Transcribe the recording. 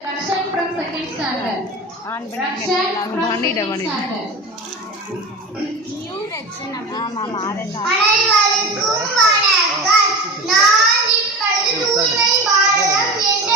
Rakshan from second standard. Rakshan from second standard. New Rakshan. ஆமாமா அதுதான். அனைவருக்கும் வணக்கம். நான் இப்பொழுது தூய்மை பாரதம் என்ற